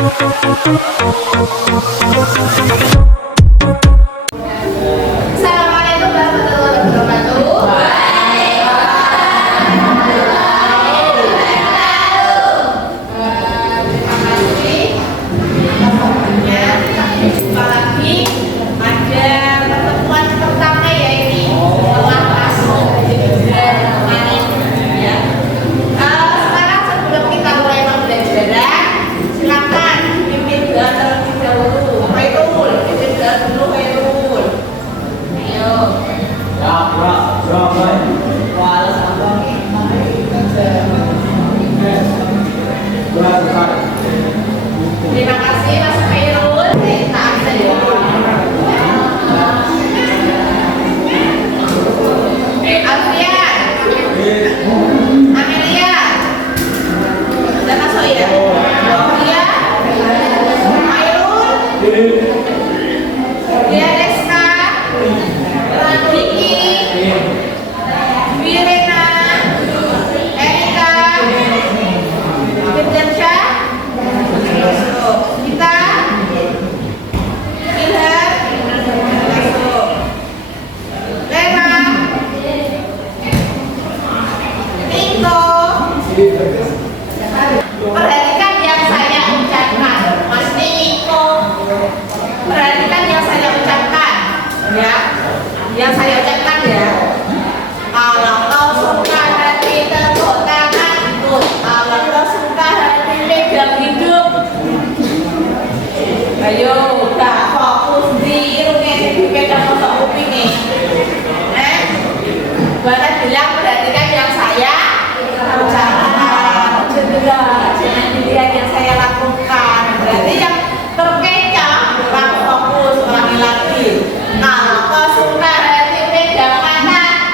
Assalamualaikum warahmatullahi wabarakatuh. Terima kasih. Waktunya jumpa lagi pada pertemuan pertama ya ini setelah masuk bulan kemarin ya. Sekarang sebelum kita mulai pembelajaran, silakan pimpin doa terlebih dahulu. Khairul, pimpin doa dulu Khairul. Ayo. Terima kasih Mas Khairul. Kita absen dulu. Alfian, Amelia, udah masuk ya? Alfia, Khairul, dia Reska, Vicky, Wirena, Erika, Firdansya, kita, Ilham, Lena, Tito. Perhatikan yang saya ucapkan, Mas Niko. Perhatikan yang saya ucapkan, ya. Yang saya ucapkan ya. Kalau kau suka hati tepuk tangan, kalau kau suka hati pegang hidup. Ayo, udah fokus di irungnya dipegang kotak kuping nih. Barat bilang perhatikan yang saya ucapkan, jangan dilihat yang saya lakukan. Berarti yang terkecoh kurang fokus, ulangi lagi. Kalau kau suka hati pegang mana?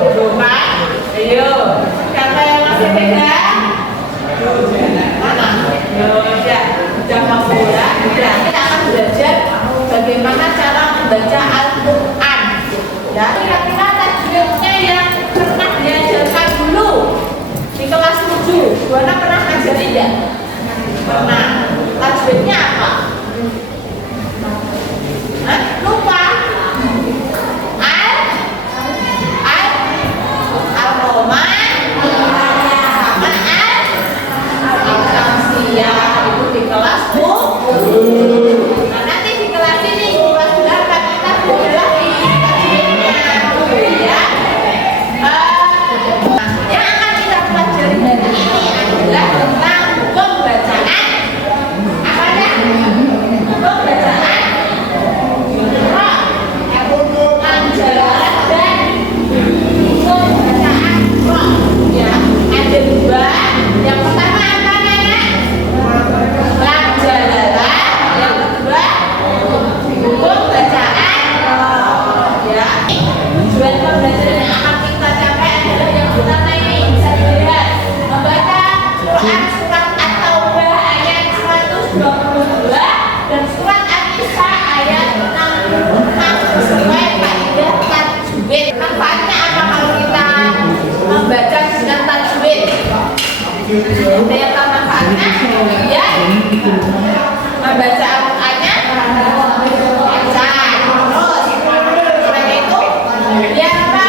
Bukan? Ayo, siapa yang masih pegang? Mana? Udah mau pulang, udah. Kita akan belajar bagaimana cara membaca Al-Quran. Ya, kira-kira tajwidnya yang pernah diajarkan dulu di kelas 7. Buana pernah ngajarin ya? Pernah. Tajwidnya apa? Hah? Lupa? Al-Roman sama Al-Syamsiyah. Itu di kelas 10. Nah, nanti di kelas ini, kelas 8 kita belajar lagi tajwidnya dulu ya. Yang akan kita pelajari hari ini adalah tentang hukum bacaan. Apa ya? Hukum bacaan Iqra, Anjalan dan hukum bacaan Iqra. Ya, ada dua. Yang pertama apa nenek? Lanjalalah. Yang kedua hukum bacaan. Ya, tujuan pembelajaran yang akan kita capai adalah yang pertama ini bisa dilihat membaca Quran surat At-Taubah ayat 122 dan surat An-Nisa ayat 66 sesuai kaidah tajwid. Manfaatnya apa kalau kita membaca dengan tajwid? Ada yang tahu manfaatnya? Ya, membaca Al-Qur'annya lancar. Terus selain itu biar apa?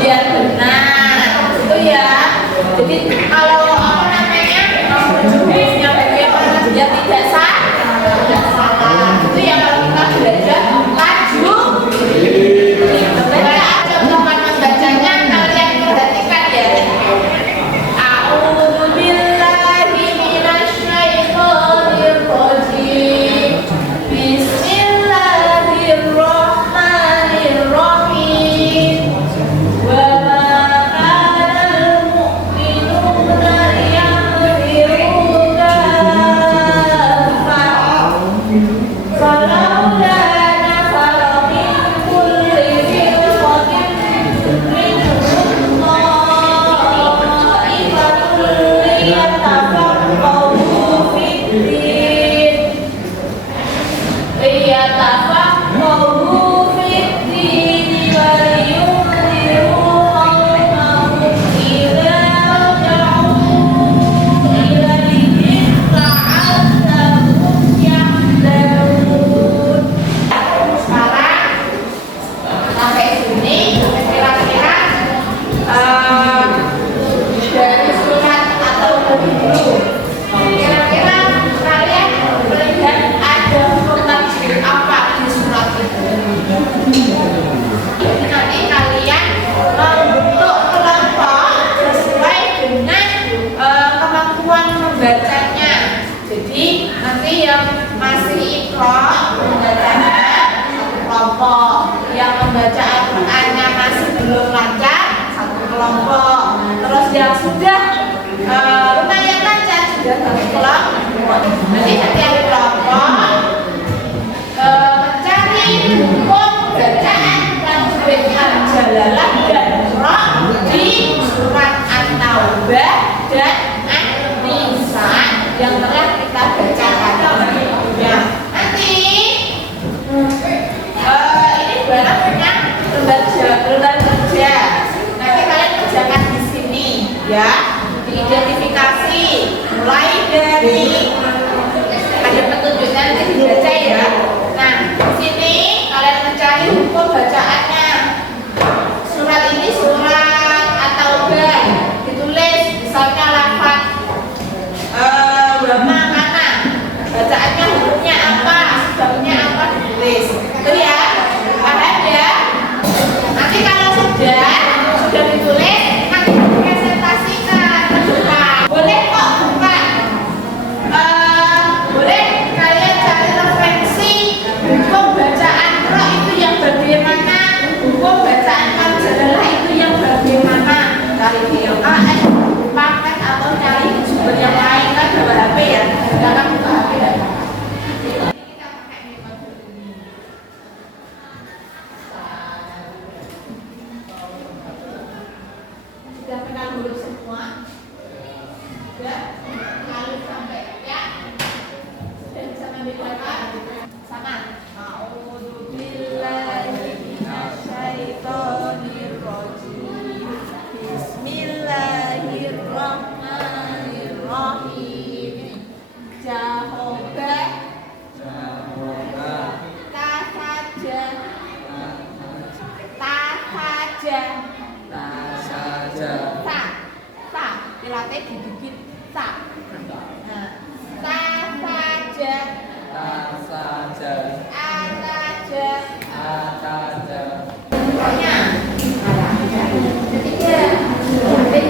Biar benar. Itu ya. Jadi kalau apa namanya jumlahnya bagaimana dia tidak salah. Itu yang kalau kita belajar tajwid. Sebenarnya ada teman membacanya kalian perhatikan ya. A'udzu billahi minasyaitonir rajim. Bismillahirrahmanirrahim. Wa ma kana al-mu'minuna membacanya. Jadi nanti yang masih Iqra membacanya satu kelompok, yang membaca Al-Qur'annya masih belum lancar satu kelompok, terus yang sudah lumayan lancar sudah satu kelompok. Nanti setiap kelompok mencari hukum bacaan tajwid Al-Jalalah dan Iqra di surat At-Taubah dan An-Nisa yang telah kita bacakan. Ya, nanti ini barang dengan lembar kerja. Nanti kalian kerjakan di sini, ya, diidentifikasi mulai dari ada petunjuknya nanti dibaca ya. Nah, di sini kalian mencari hukum bacaannya. Surat ini surat At-Taubah, ditulis misalnya lafaz mana, bacaannya hukumnya apa, sebabnya apa ditulis. Itu ya, paham ya? Nanti kalau sudah ditulis, nanti dipresentasikan. Boleh kok bukan? Boleh kalian cari referensi hukum bacaan Iqra itu yang bagaimana, hukum bacaan Al-Jalalah itu yang bagaimana. Cari di LKS, paket atau cari sumber yang lain, kan bawa HP ya, jangan buka HP ya. Sudah kenal dulu semua? Sudah? Lalu sampai ya? Sudah bisa ambil lagi? Sama? A'udzubillahi minasyaitonirrajim. Bismillahirrahmanirrahim. Jahoba ta dilatih digigit ta. Nah, ta saja pokoknya ketiga tulis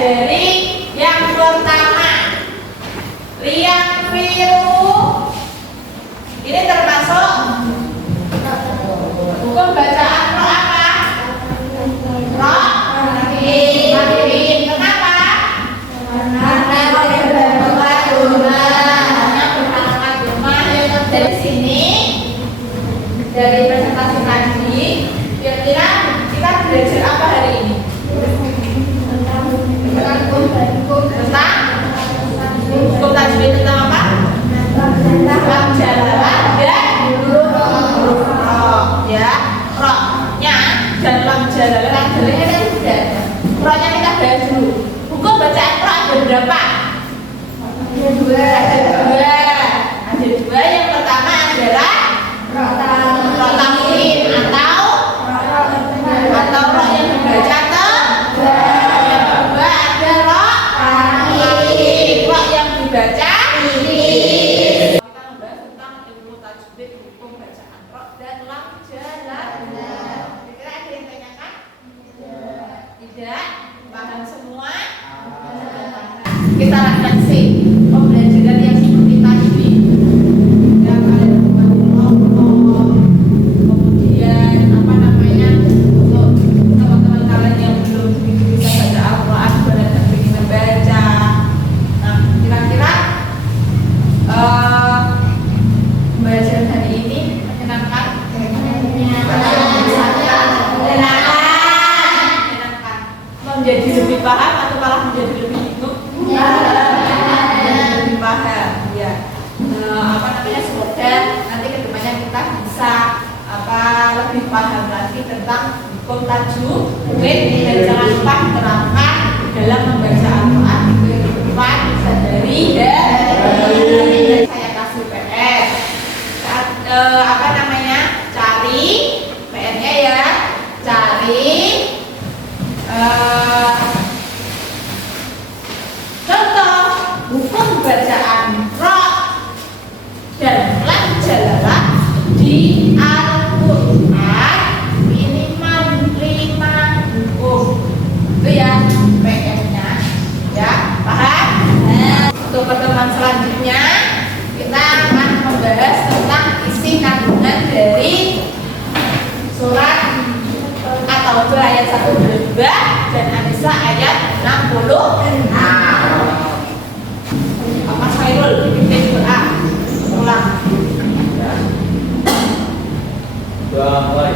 dari yang pertama, liang biru. Ini termasuk hukum bacaan roh apa? Roh mati. Kenapa? Karena dari sini, dari presentasi tadi, kira-kira kita belajar apa hari ini? Tentang hukum tajwid, tentang apa? Tentang jalalan dan huruf roh, ya. Rohnya dan lam jalalan jalannya kan sudah ada. Rohnya kita bahas dulu. Hukum bacaan roh ada berapa? Ada dua. Ada dua. Yang pertama adalah roh tanwin atau roh yang dibaca yang kedua ada roh tanwin, roh yang dibaca. Kita membahas tentang ilmu tajwid, hukum bacaan roh dan lam jalalan. Kira-kira ada yang tanyakan? Tidak? Paham semua? Kita refleksi pembelajaran yang seperti tadi. Yang kalian buat kemudian apa namanya, untuk teman-teman kalian yang belum begitu bisa baca Al-Quran dan ingin membaca. Nah, kira-kira pembelajaran hari ini menyenangkan? Menyenangkan. Menjadi lebih paham atau malah menjadi lebih bingung? Lebih paham, ya. Apa namanya, semoga nanti kedepannya kita bisa lebih paham lagi tentang hukum tajwid dan jangan lupa diterapkan dalam membaca Al-Quran itu yang kedepan bisa dari saya kasih PR. Apa namanya, cari PR-nya ya, cari contoh hukum bacaan roh dan lam jalalah di Al-Quran minimal 5 hukum. Itu ya PR-nya, ya, paham? Untuk pertemuan selanjutnya kita akan membahas tentang isi kandungan dari surat atau ayat 122 dan An-Nisa ayat 60. Mas Khairul pimpin doa. Ulang. Doa mulai.